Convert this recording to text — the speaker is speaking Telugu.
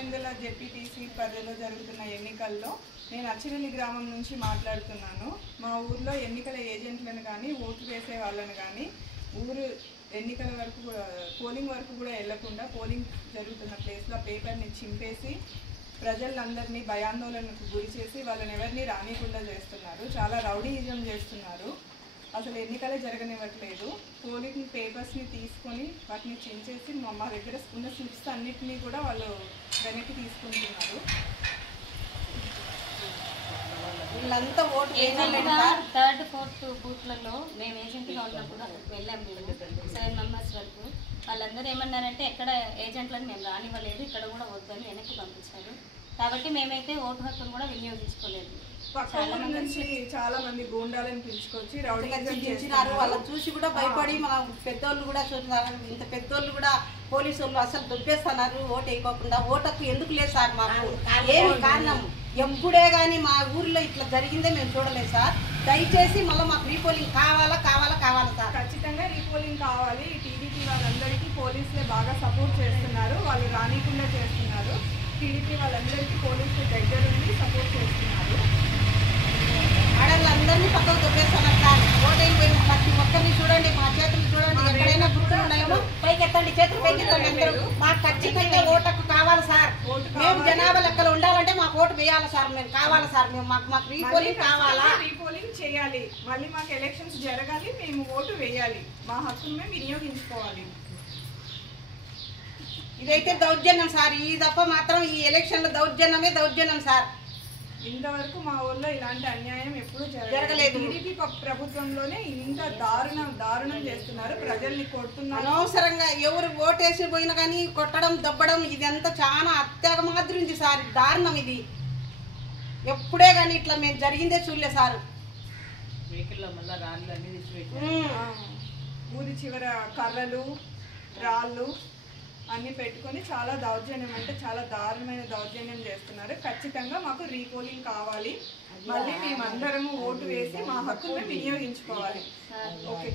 పులివెందుల జెడ్పీటీసీ పరిధిలో జరుగుతున్న ఎన్నికల్లో నేను అచ్చివెల్లి గ్రామం నుంచి మాట్లాడుతున్నాను. మా ఊర్లో ఎన్నికల ఏజెంట్లను కానీ ఓటు వేసే వాళ్ళని కానీ ఊరు ఎన్నికల వరకు కూడా పోలింగ్ వరకు కూడా వెళ్లకుండా పోలింగ్ జరుగుతున్న ప్లేస్లో పేపర్ని చింపేసి ప్రజలందరినీ భయాందోళనకు గురి చేసి వాళ్ళని ఎవరిని రానికుండా చేస్తున్నారు. చాలా రౌడీయిజం చేస్తున్నారు. అసలు ఎన్నికలే జరగనివ్వట్లేదు. పోలింగ్ పేపర్స్ని తీసుకొని వాటిని చించేసి మా దగ్గర ఉన్న స్లిప్స్ అన్నిటినీ కూడా వాళ్ళు వెనక్కి తీసుకుంటున్నారు. వీళ్ళంతా ఓటు థర్డ్ ఫోర్త్ బూత్లలో మేము ఏజెంట్గా ఉన్నప్పుడు వెళ్ళాము. 7 మెంబర్స్ వరకు వాళ్ళందరూ ఏమన్నారంటే ఎక్కడ ఏజెంట్లను మేము రానివ్వలేదు, ఇక్కడ కూడా వద్దని వెనక్కి పంపించారు. కాబట్టి మేమైతే ఓటు హక్కును కూడా వినియోగించుకోలేదు. పక్క ఊరి నుంచి చాలా మంది గూండాలను పిలుచుకొచ్చి రౌడీయిజం చేసినారు. వాళ్ళని చూసి కూడా భయపడి మన పెద్దోళ్ళు కూడా చూస్తున్నారు. ఇంత పెద్దోళ్ళు కూడా పోలీసు వాళ్ళు అసలు దొబ్బేస్తున్నారు ఓటు వేయకోకుండా. ఓటకు ఎందుకు లేదు సార్? మాకు ఏమి కారణం? ఎప్పుడే కానీ మా ఊర్లో ఇట్లా జరిగిందే మేము చూడలేదు సార్. దయచేసి మళ్ళీ మాకు రీపోలింగ్ కావాలా సార్. ఖచ్చితంగా రీపోలింగ్ కావాలి. టీడీపీ వాళ్ళందరికీ పోలీసులే బాగా సపోర్ట్ చేస్తున్నారు. వాళ్ళు రానికుండా చేస్తున్నారు. టీడీపీ వాళ్ళందరికీ పోలీసులు దగ్గరుండి సపోర్ట్ చేస్తున్నారు. ఆడవాళ్ళందరినీ పక్కకు దొబ్బేస్తున్నారు సార్. ఓటేలు పోయిన ప్రతి ఒక్కరిని చూడండి, మా చేతులు చూడండి, ఎక్కడైనా గుర్తులు ఉన్నాయో పైకెత్తండి, చేతులు పైకెత్తండి అందరూ. మాకు ఖచ్చితంగా ఓటకు కావాలి సార్. మేము జనాభా లెక్కలు ఉండాలంటే మాకు ఓటు వేయాలి సార్. మేము కావాలి సార్. మేము మాకు రీపోలింగ్ కావాలా? రీపోలింగ్ చేయాలి. మళ్ళీ మాకు ఎలక్షన్స్ జరగాలి. మేము ఓటు వేయాలి. మా హక్కును మేము వినియోగించుకోవాలి. ఇదైతే దౌర్జన్యం సార్. ఈ దఫా మాత్రం ఈ ఎలక్షన్లో దౌర్జన్యం సార్. ఇంతవరకు మా ఊళ్ళో ఇలాంటి అన్యాయం ఎప్పుడు జరగలేదు. టీడీపీ ప్రభుత్వంలోనే ఇంత దారుణం చేస్తున్నారు. ప్రజల్ని కొడుతున్నారు. అనవసరంగా ఎవరు ఓటేసి పోయినా కానీ కొట్టడం దబ్బడం ఇదంతా చాలా అత్యాగమాదిరి ఉంది సార్. దారుణం ఇది. ఎప్పుడే కానీ ఇట్లా మేము జరిగిందే చూడలే సార్. ఊరి చివర కర్రలు రాళ్ళు అన్ని పెట్టుకొని చాలా దౌర్జన్యం అంటే చాలా దారుణమైన దౌర్జన్యం చేస్తున్నారు. ఖచ్చితంగా మాకు రీపోలింగ్ కావాలి. మళ్ళీ మేమందరము ఓటు వేసి మా హక్కును వినియోగించుకోవాలి. ఓకే.